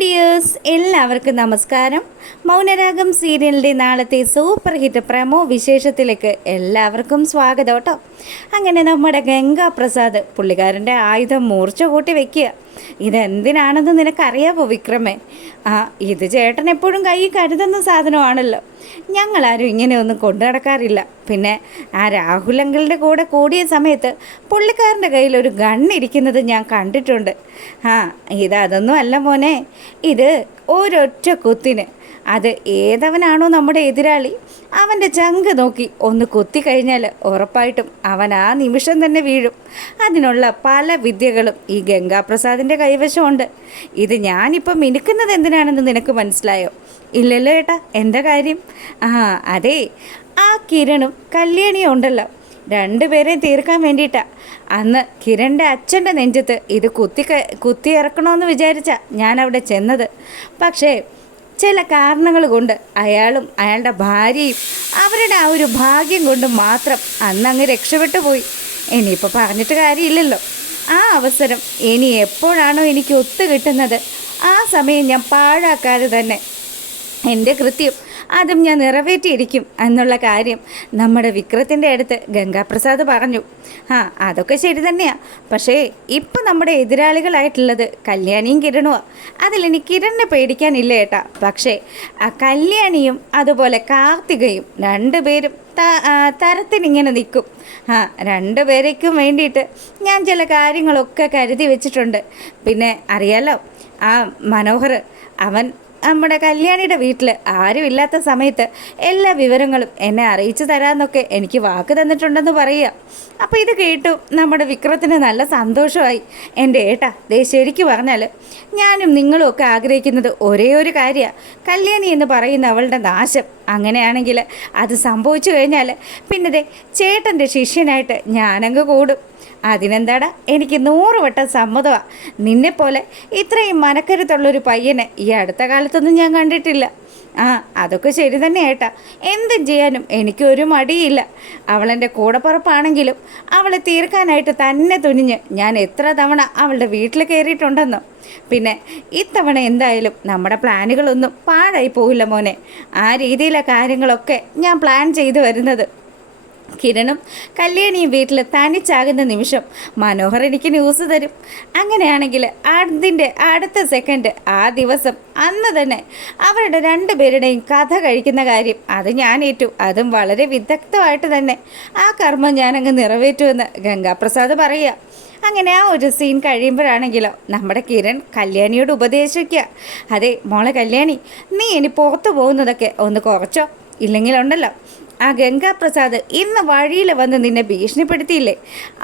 Dears, എല്ലാവർക്കും നമസ്കാരം. മൗനരാഗം സീരിയലിൻ്റെ നാളത്തെ സൂപ്പർ ഹിറ്റ് പ്രമോ വിശേഷത്തിലേക്ക് എല്ലാവർക്കും സ്വാഗതം കേട്ടോ. അങ്ങനെ നമ്മുടെ ഗംഗാപ്രസാദ് പുള്ളിക്കാരൻ്റെ ആയുധം മൂർച്ച കൂട്ടി വെക്കുക. ഇതെന്തിനാണെന്ന് നിനക്കറിയാമോ വിക്രമേ? ഇത് ചേട്ടൻ എപ്പോഴും കൈ കരുതുന്ന സാധനമാണല്ലോ. ഞങ്ങളാരും ഇങ്ങനെയൊന്നും കൊണ്ടു നടക്കാറില്ല. പിന്നെ ആ രാഹുലങ്കളുടെ കൂടെ കൂടിയ സമയത്ത് പുള്ളിക്കാരൻ്റെ കയ്യിലൊരു ഗണ്ണിരിക്കുന്നത് ഞാൻ കണ്ടിട്ടുണ്ട്. ഇതൊന്നും അല്ല മോനെ, ഇത് ഒരൊറ്റ കുത്തിന്. അത് ഏതവനാണോ നമ്മുടെ എതിരാളി, അവൻ്റെ ചങ്ക് നോക്കി ഒന്ന് കുത്തിക്കഴിഞ്ഞാൽ ഉറപ്പായിട്ടും അവൻ ആ നിമിഷം തന്നെ വീഴും. അതിനുള്ള പല വിദ്യകളും ഈ ഗംഗാപ്രസാദിൻ്റെ കൈവശമുണ്ട്. ഇത് ഞാനിപ്പം മിനുക്കുന്നത് എന്തിനാണെന്ന് നിനക്ക് മനസ്സിലായോ? ഇല്ലല്ലോ ഏട്ടാ, എന്താ കാര്യം? അതെ, ആ കിരണും കല്യാണിയും ഉണ്ടല്ലോ, രണ്ടുപേരെയും തീർക്കാൻ വേണ്ടിയിട്ടാണ് അന്ന് കിരണിൻ്റെ അച്ഛൻ്റെ നെഞ്ചത്ത് ഇത് കുത്തി ഇറക്കണമെന്ന് വിചാരിച്ചാണ് ഞാൻ അവിടെ ചെന്നത്. പക്ഷേ ചില കാരണങ്ങൾ കൊണ്ട് അയാളും അയാളുടെ ഭാര്യയും അവരുടെ ആ ഒരു ഭാഗ്യം കൊണ്ട് മാത്രം അന്നങ്ങ് രക്ഷപ്പെട്ടു പോയി. ഇനിയിപ്പോൾ പറഞ്ഞിട്ട് കാര്യമില്ലല്ലോ. ആ അവസരം ഇനി എപ്പോഴാണോ എനിക്ക് ഒത്തു കിട്ടുന്നത് ആ സമയം ഞാൻ പാഴാക്കാതെ തന്നെ എൻ്റെ കൃത്യം അതും ഞാൻ നിറവേറ്റിയിരിക്കും എന്നുള്ള കാര്യം നമ്മുടെ വിക്രത്തിൻ്റെ അടുത്ത് ഗംഗാപ്രസാദ് പറഞ്ഞു. അതൊക്കെ ശരി തന്നെയാണ്. പക്ഷേ ഇപ്പം നമ്മുടെ എതിരാളികളായിട്ടുള്ളത് കല്യാണിയും കിരണുമാണ്. അതിലിനി കിരണിനെ പേടിക്കാനില്ല ഏട്ടാ. പക്ഷേ ആ കല്യാണിയും അതുപോലെ കാർത്തികയും രണ്ടുപേരും തരത്തിനിങ്ങനെ നിൽക്കും. രണ്ടുപേരേക്കും വേണ്ടിയിട്ട് ഞാൻ ചില കാര്യങ്ങളൊക്കെ കരുതി വെച്ചിട്ടുണ്ട്. പിന്നെ അറിയാലോ, ആ മനോഹർ അവൻ നമ്മുടെ കല്യാണിയുടെ വീട്ടിൽ ആരുമില്ലാത്ത സമയത്ത് എല്ലാ വിവരങ്ങളും എന്നെ അറിയിച്ചു തരാമെന്നൊക്കെ എനിക്ക് വാക്ക് തന്നിട്ടുണ്ടെന്ന് പറയുക. അപ്പോൾ ഇത് കേട്ടു നമ്മുടെ വിക്രത്തിന് നല്ല സന്തോഷമായി. എൻ്റെ ഏട്ടാ, ശരിക്കും പറഞ്ഞാൽ ഞാനും നിങ്ങളും ഒക്കെ ആഗ്രഹിക്കുന്നത് ഒരേ ഒരു കാര്യമാണ്, കല്യാണി എന്ന് പറയുന്ന അവളുടെ നാശം. അങ്ങനെയാണെങ്കിൽ അത് സംഭവിച്ചു കഴിഞ്ഞാൽ പിന്നെ ചേട്ടൻ്റെ ശിഷ്യനായിട്ട് ഞാനങ്ങ് കൂടും. അതിനെന്താടാ, എനിക്ക് 100 വട്ടം സമ്മതമാണ്. നിന്നെപ്പോലെ ഇത്രയും മനക്കരുത്തുള്ളൊരു പയ്യനെ ഈ അടുത്ത കാലത്തൊന്നും ഞാൻ കണ്ടിട്ടില്ല. അതൊക്കെ ശരി തന്നെ ഏട്ടാ, എന്തും ചെയ്യാനും എനിക്കൊരു മടിയില്ല. അവളെൻ്റെ കൂടപ്പുറപ്പാണെങ്കിലും അവളെ തീർക്കാനായിട്ട് തന്നെ തുനിഞ്ഞ് ഞാൻ എത്ര തവണ അവളുടെ വീട്ടിൽ കയറിയിട്ടുണ്ടെന്നോ. പിന്നെ ഇത്തവണ എന്തായാലും നമ്മുടെ പ്ലാനുകളൊന്നും പാഴായി പോകില്ല മോനെ. ആ രീതിയിലെ കാര്യങ്ങളൊക്കെ ഞാൻ പ്ലാൻ ചെയ്തു വരുന്നത്. കിരണും കല്യാണിയും വീട്ടിൽ തനിച്ചാകുന്ന നിമിഷം മനോഹർ എനിക്ക് ന്യൂസ് തരും. അങ്ങനെയാണെങ്കിൽ അതിൻ്റെ അടുത്ത സെക്കൻഡ് ആ ദിവസം അന്ന് തന്നെ അവരുടെ രണ്ടുപേരുടെയും കഥ കഴിക്കുന്ന കാര്യം അത് ഞാൻ ഏറ്റു. അതും വളരെ വിദഗ്ധമായിട്ട് തന്നെ ആ കർമ്മം ഞാനങ്ങ് നിറവേറ്റുമെന്ന് ഗംഗാപ്രസാദ് പറയുക. അങ്ങനെ ആ ഒരു സീൻ കഴിയുമ്പോഴാണെങ്കിലോ നമ്മുടെ കിരൺ കല്യാണിയോട് ഉപദേശിക്കുക. അതെ മോളെ കല്യാണി, നീ ഇനി പുറത്തു പോകുന്നതൊക്കെ ഒന്ന് കുറച്ചോ. ഇല്ലെങ്കിലുണ്ടല്ലോ, ആ ഗംഗാപ്രസാദ് ഇന്ന് വഴിയിൽ വന്ന് നിന്നെ ഭീഷണിപ്പെടുത്തിയില്ലേ,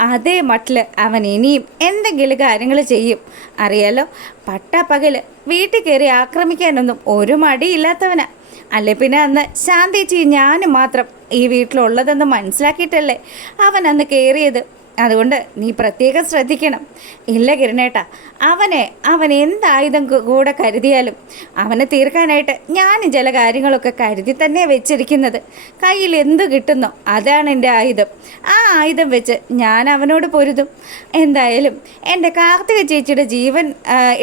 അതേ മട്ടിൽ അവൻ ഇനിയും എന്തെങ്കിലും കാര്യങ്ങൾ ചെയ്യും. അറിയാലോ, പട്ടാപ്പകൽ വീട്ടിൽ കയറി ആക്രമിക്കാനൊന്നും ഒരു മടിയില്ലാത്തവനാ. അല്ലേ പിന്നെ അന്ന് ശാന്തേച്ചി ഞാനും മാത്രം ഈ വീട്ടിലുള്ളതെന്ന് മനസ്സിലാക്കിയിട്ടല്ലേ അവൻ അന്ന് കയറിയത്. അതുകൊണ്ട് നീ പ്രത്യേകം ശ്രദ്ധിക്കണം. ഇല്ല കിരണേട്ടാ, അവൻ എന്തായുധം കൂടെ കരുതിയാലും അവനെ തീർക്കാനായിട്ട് ഞാൻ ചില കാര്യങ്ങളൊക്കെ കരുതി തന്നെ വെച്ചിരിക്കുന്നത്. കയ്യിൽ എന്തു കിട്ടുന്നോ അതാണ് എൻ്റെ ആയുധം. ആ ആയുധം വെച്ച് ഞാൻ അവനോട് പൊരുതും. എന്തായാലും എൻ്റെ കാർത്തിക ചേച്ചിയുടെ ജീവൻ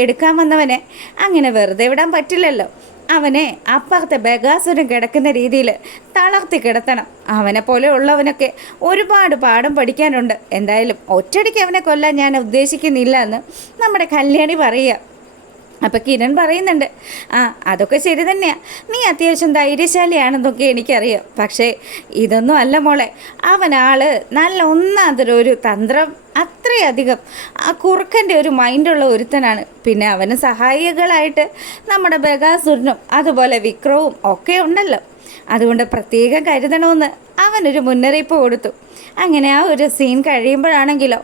എടുക്കാൻ വന്നവനെ അങ്ങനെ വെറുതെ വിടാൻ പറ്റില്ലല്ലോ. അവനെ അപ്പുറത്തെ ബഗാസുരം കിടക്കുന്ന രീതിയിൽ തളർത്തി കിടത്തണം. അവനെ പോലെ ഉള്ളവനൊക്കെ ഒരുപാട് പാഠം പഠിക്കാനുണ്ട്. എന്തായാലും ഒറ്റയടിക്ക് അവനെ കൊല്ലാൻ ഞാൻ ഉദ്ദേശിക്കുന്നില്ല എന്ന് നമ്മുടെ കല്യാണി പറയുക. അപ്പോൾ കിരൺ പറയുന്നുണ്ട്, അതൊക്കെ ശരി തന്നെയാണ്, നീ അത്യാവശ്യം ധൈര്യശാലിയാണെന്നൊക്കെ എനിക്കറിയാം. പക്ഷേ ഇതൊന്നും അല്ല മോളെ, അവനാൾ നല്ല ഒന്നാന്തരൊരു തന്ത്രം അത്രയധികം ആ കുറുക്കൻ്റെ ഒരു മൈൻഡുള്ള ഒരുത്തനാണ്. പിന്നെ അവന് സഹായികളായിട്ട് നമ്മുടെ ബഗാസുരനും അതുപോലെ വിക്രവും ഒക്കെ ഉണ്ടല്ലോ. അതുകൊണ്ട് പ്രത്യേകം കരുതണമെന്ന് അവനൊരു മുന്നറിയിപ്പ് കൊടുത്തു. അങ്ങനെ ആ ഒരു സീൻ കഴിയുമ്പോഴാണെങ്കിലോ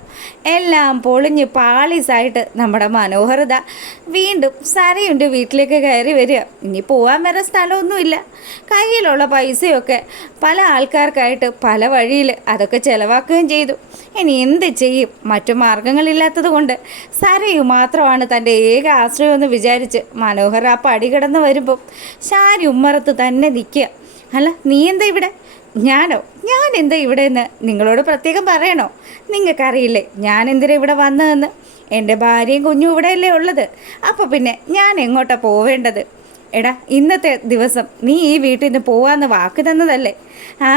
എല്ലാം പൊളിഞ്ഞ് പാളീസായിട്ട് നമ്മുടെ മനോഹരത വീണ്ടും സരയുണ്ട് വീട്ടിലേക്ക് കയറി വരിക. ഇനി പോകാൻ വേറെ സ്ഥലമൊന്നുമില്ല. കയ്യിലുള്ള പൈസയൊക്കെ പല ആൾക്കാർക്കായിട്ട് പല വഴിയിൽ അതൊക്കെ ചിലവാക്കുകയും ചെയ്തു. ഇനി എന്ത് ചെയ്യും? മറ്റു മാർഗങ്ങളില്ലാത്തത് കൊണ്ട് സരയു മാത്രമാണ് തൻ്റെ ഏക ആശ്രയമെന്ന് വിചാരിച്ച് മനോഹർ ആ പടി കിടന്ന് വരുമ്പം ശാരി ഉമ്മറത്ത് തന്നെ നിൽക്കുക. അല്ല, നീ എന്താ ഇവിടെ? ഞാൻ എന്താ ഇവിടെ എന്ന് നിങ്ങളോട് പ്രത്യേകം പറയണോ? നിങ്ങൾക്കറിയില്ലേ ഞാൻ എന്തിനാ ഇവിടെ വന്നതെന്ന്? എൻ്റെ ഭാര്യയും കുഞ്ഞും ഇവിടെയല്ലേ ഉള്ളത്. അപ്പോൾ പിന്നെ ഞാൻ എങ്ങോട്ടാണ് പോവേണ്ടത്? എടാ, ഇന്നത്തെ ദിവസം നീ ഈ വീട്ടിൽ നിന്ന് പോവാന്ന് വാക്ക് തന്നതല്ലേ? ആ,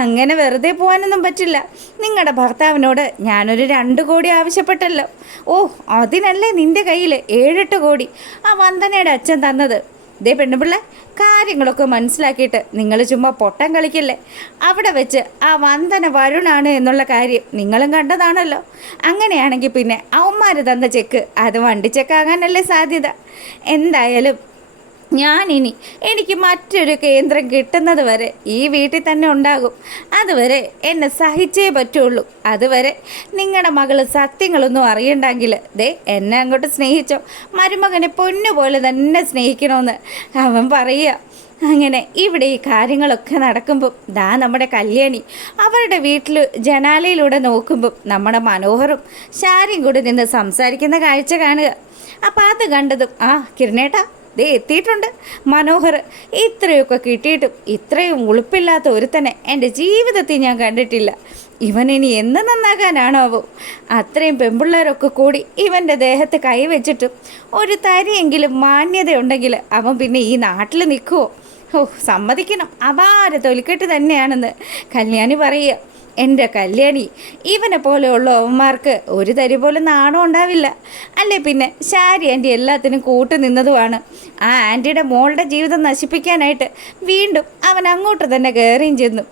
അങ്ങനെ വെറുതെ പോകാനൊന്നും പറ്റില്ല. നിങ്ങളുടെ ഭർത്താവിനോട് ഞാനൊരു 2 കോടി ആവശ്യപ്പെട്ടല്ലോ. ഓ, അതിനല്ലേ നിൻ്റെ കയ്യിൽ 7-8 കോടി ആ വന്ദനയുടെ അച്ഛൻ തന്നത്. ദേ പെണ്ണുപിള്ള, കാര്യങ്ങളൊക്കെ മനസ്സിലാക്കിയിട്ട് നിങ്ങൾ ചുമ്മാ പൊട്ടം കളിക്കല്ലേ. അവിടെ വെച്ച് ആ വന്ദന വരുണാണ് എന്നുള്ള കാര്യം നിങ്ങളും കണ്ടതാണല്ലോ. അങ്ങനെയാണെങ്കിൽ പിന്നെ അവന്മാർ തന്ന ചെക്ക് അത് വണ്ടി ചെക്കാകാനല്ലേ സാധ്യത. എന്തായാലും എനിക്ക് മറ്റൊരു കേന്ദ്രം കിട്ടുന്നത് വരെ ഈ വീട്ടിൽ തന്നെ ഉണ്ടാകും. അതുവരെ എന്നെ സഹിച്ചേ പറ്റുള്ളൂ. അതുവരെ നിങ്ങളുടെ മകൾ സത്യങ്ങളൊന്നും അറിയണ്ടെങ്കിൽ ദേ എന്നെ അങ്ങോട്ട് സ്നേഹിച്ചോ. മരുമകനെ പൊന്നുപോലെ തന്നെ സ്നേഹിക്കണമെന്ന് അവൻ പറയുക. അങ്ങനെ ഇവിടെ ഈ കാര്യങ്ങളൊക്കെ നടക്കുമ്പം ദാ നമ്മുടെ കല്യാണി അവരുടെ വീട്ടിൽ ജനാലയിലൂടെ നോക്കുമ്പം നമ്മുടെ മനോഹറും ശാരിയും കൂടി നിന്ന് സംസാരിക്കുന്ന കാഴ്ച കാണുക. അപ്പം അത് കണ്ടതും കിരണേട്ടാ ദേ എത്തിയിട്ടുണ്ട് മനോഹർ. ഇത്രയൊക്കെ കിട്ടിയിട്ടും ഇത്രയും ഉളുപ്പില്ലാത്ത ഒരുത്തനെ എൻ്റെ ജീവിതത്തിൽ ഞാൻ കണ്ടിട്ടില്ല. ഇവനിനി എന്ന് നന്നാകാനാണാവോ? അത്രയും പെൺപിള്ളേരൊക്കെ കൂടി ഇവൻ്റെ ദേഹത്ത് കൈവച്ചിട്ടും ഒരു തരിയെങ്കിലും മാന്യതയുണ്ടെങ്കിൽ അവൻ പിന്നെ ഈ നാട്ടിൽ നിൽക്കുമോ? സമ്മതിക്കണം, അപാര തൊലിക്കെട്ട് തന്നെയാണെന്ന് കല്യാണി പറയുക. എൻ്റെ കല്യാണി, ഇവനെ പോലെയുള്ള അവന്മാർക്ക് ഒരു തരി പോലും നാണം ഉണ്ടാവില്ല. അല്ലേ പിന്നെ ശാരി ആൻറ്റി എല്ലാത്തിനും കൂട്ടു നിന്നതുമാണ്. ആ ആൻറ്റിയുടെ മോളുടെ ജീവിതം നശിപ്പിക്കാനായിട്ട് വീണ്ടും അവൻ അങ്ങോട്ട് തന്നെ കയറിയും ചെന്നു.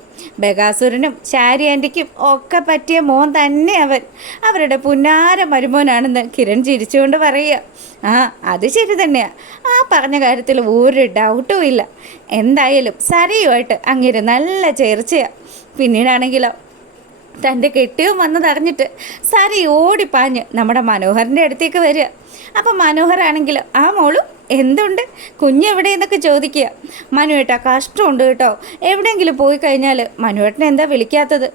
ബഗാസുരനും ശാരി ആൻറ്റിക്കും ഒക്കെ പറ്റിയ മോൻ തന്നെ അവൻ. അവരുടെ പുന്നാര മരുമോനാണെന്ന് കിരൺ ചിരിച്ചുകൊണ്ട് പറയുക. അത് ശരി തന്നെയാണ്. ആ പറഞ്ഞ കാര്യത്തിൽ ഒരു ഡൗട്ടും ഇല്ല. എന്തായാലും സരയുമായിട്ട് അങ്ങേര് നല്ല ചേർച്ചയാണ്. പിന്നീടാണെങ്കിലോ തൻ്റെ കെട്ടിയും വന്നതറിഞ്ഞിട്ട് സരി ഓടിപ്പാഞ്ഞ് നമ്മുടെ മനോഹറിൻ്റെ അടുത്തേക്ക് വരിക. അപ്പം മനോഹറാണെങ്കിൽ ആ മോളും എന്തുണ്ട് കുഞ്ഞെവിടെയെന്നൊക്കെ ചോദിക്കുക. മനുവേട്ടാ കഷ്ടമുണ്ട് കേട്ടോ. എവിടെയെങ്കിലും പോയി കഴിഞ്ഞാൽ മനുവേട്ടനെ എന്താ വിളിക്കാത്തത്?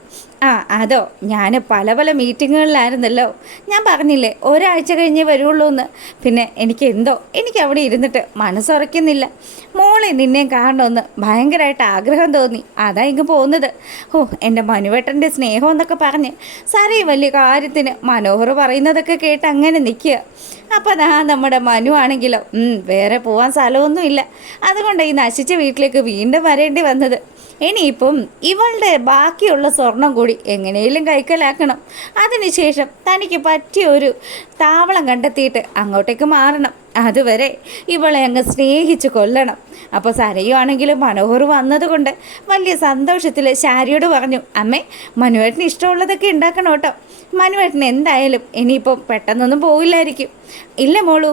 അതോ, ഞാൻ പല പല മീറ്റിങ്ങുകളിലായിരുന്നല്ലോ. ഞാൻ പറഞ്ഞില്ലേ ഒരാഴ്ച കഴിഞ്ഞേ വരുള്ളൂ എന്ന്. പിന്നെ എനിക്ക് അവിടെ ഇരുന്നിട്ട് മനസ്സുറയ്ക്കുന്നില്ല. മോളെ നിന്നെയും കാണണമെന്ന് ഭയങ്കരമായിട്ട് ആഗ്രഹം തോന്നി. അതാ ഇങ്ങ് പോകുന്നത്. എൻ്റെ മനുവേട്ടൻ്റെ സ്നേഹം എന്നൊക്കെ പറഞ്ഞ് സാറേ വലിയ കാര്യത്തിന് മനോഹർ പറയുന്നതൊക്കെ കേട്ട് അങ്ങനെ നിൽക്കുക. അപ്പോൾ അതാ നമ്മുടെ മനു ആണെങ്കിലോ വേറെ പോകാൻ സ്ഥലമൊന്നുമില്ല. അതുകൊണ്ട് ഈ നശിച്ച വീട്ടിലേക്ക് വീണ്ടും വരേണ്ടി വന്നത്. ഇനിയിപ്പം ഇവളുടെ ബാക്കിയുള്ള സ്വർണം കൂടി എങ്ങനെയും കൈക്കലാക്കണം. അതിനുശേഷം തനിക്ക് പറ്റിയ ഒരു താവളം കണ്ടെത്തിയിട്ട് അങ്ങോട്ടേക്ക് മാറണം. അതുവരെ ഇവളെ അങ്ങ് സ്നേഹിച്ച് കൊല്ലണം. അപ്പോൾ സരയുവാണെങ്കിലും മനോഹർ വന്നതുകൊണ്ട് വലിയ സന്തോഷത്തിൽ ശാരിയോട് പറഞ്ഞു, അമ്മേ മനുവേട്ടന് ഇഷ്ടമുള്ളതൊക്കെ ഉണ്ടാക്കണം കേട്ടോ. മനുവേട്ടന് എന്തായാലും ഇനിയിപ്പം പെട്ടെന്നൊന്നും പോവില്ലായിരിക്കും. ഇല്ല മോളൂ,